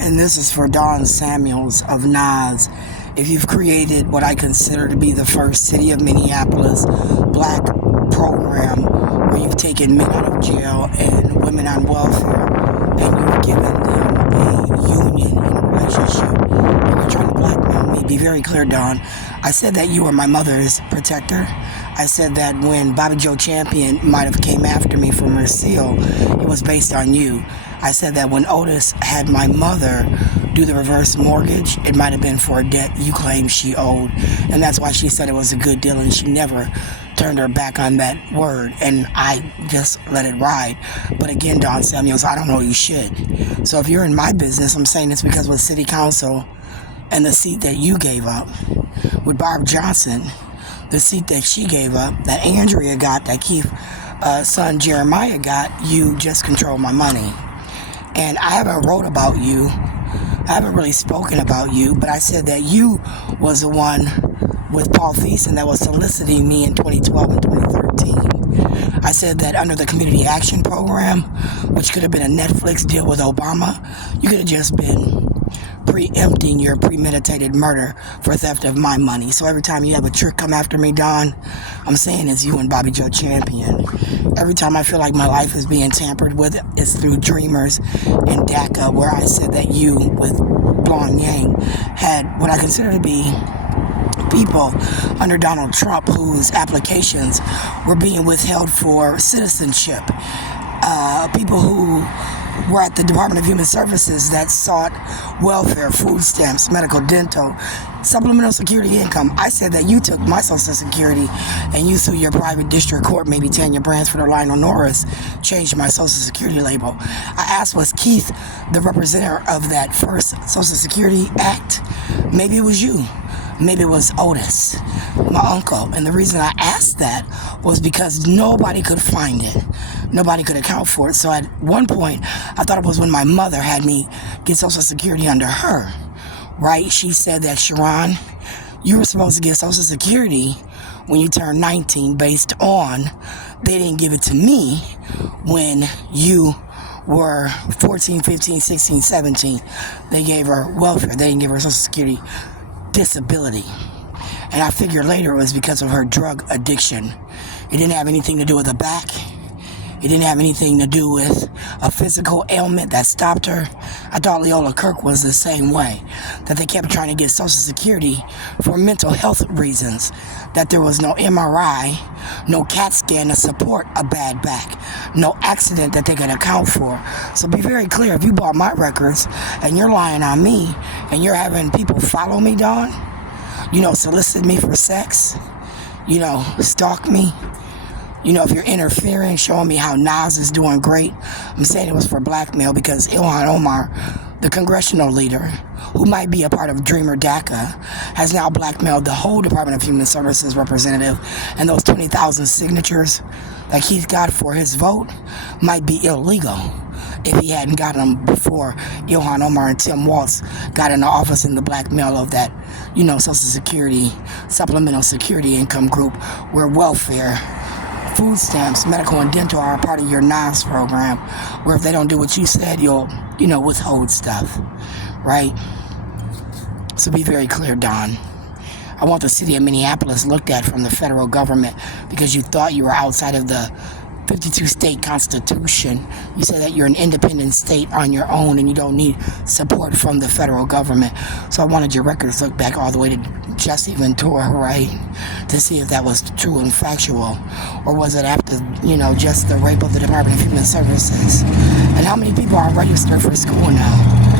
And this is for Don Samuels of NAZ. If you've created what I consider to be the first City of Minneapolis black program where you've taken men out of jail and women on welfare and you've given them a union and a relationship and you're trying to blackmail me, be very clear, Don. I said that you were my mother's protector. I said that when Bobby Joe Champion might have came after me for Mercille, it was based on you. I said that when Otis had my mother do the reverse mortgage, it might have been for a debt you claimed she owed. And that's why she said it was a good deal and she never turned her back on that word. And I just let it ride. But again, Don Samuels, I don't know you should. So if you're in my business, I'm saying this because with City Council and the seat that you gave up, with Barb Johnson, the seat that she gave up, that Andrea got, that Keith's son Jeremiah got, you just control my money. And I haven't wrote about you, I haven't really spoken about you, but I said that you was the one with Paul Thiessen that was soliciting me in 2012 and 2013. I said that under the Community Action Program, which could have been a Netflix deal with Obama, you could have just been preempting your premeditated murder for theft of my money. So every time you have a trick come after me, Don, I'm saying it's you and Bobby Joe Champion. Every time I feel like my life is being tampered with, it's through Dreamers in DACA, where I said that you, with Blonde Yang, had what I consider to be people under Donald Trump whose applications were being withheld for citizenship. People who were at the Department of Human Services that sought welfare, food stamps, medical, dental, supplemental security income. I said that you took my Social Security and you, through your private district court, maybe Tanya Bransford or Lionel Norris, changed my Social Security label. I asked, was Keith the representative of that first Social Security Act? Maybe it was you. Maybe it was Otis, my uncle. And the reason I asked that was because nobody could find it. Nobody could account for it. So at one point, I thought it was when my mother had me get Social Security under her, right? She said that, Sharon, you were supposed to get Social Security when you turned 19 based on they didn't give it to me when you were 14, 15, 16, 17. They gave her welfare. They didn't give her Social Security disability. And I figured later it was because of her drug addiction. It didn't have anything to do with the back. It didn't have anything to do with a physical ailment that stopped her. I thought Leola Kirk was the same way, that they kept trying to get Social Security for mental health reasons, that there was no MRI, no CAT scan to support a bad back, no accident that they could account for. So be very clear, if you bought my records and you're lying on me and you're having people follow me, Dawn, solicit me for sex, stalk me, if you're interfering, showing me how NAZ is doing great, I'm saying it was for blackmail because Ilhan Omar, the congressional leader, who might be a part of Dreamer DACA, has now blackmailed the whole Department of Human Services representative, and those 20,000 signatures that Keith got for his vote might be illegal if he hadn't gotten them before Ilhan Omar and Tim Walz got in the office in the blackmail of that, Social Security, supplemental security income group where welfare, food stamps, medical and dental are a part of your NAS program, where if they don't do what you said, you'll, withhold stuff, right? So be very clear, Don. I want the city of Minneapolis looked at from the federal government because you thought you were outside of the 52 state constitution. You said that you're an independent state on your own and you don't need support from the federal government. So I wanted your records looked back all the way to Jesse Ventura, right? To see if that was true and factual. Or was it after, just the rape of the Department of Human Services? And how many people are registered for school now?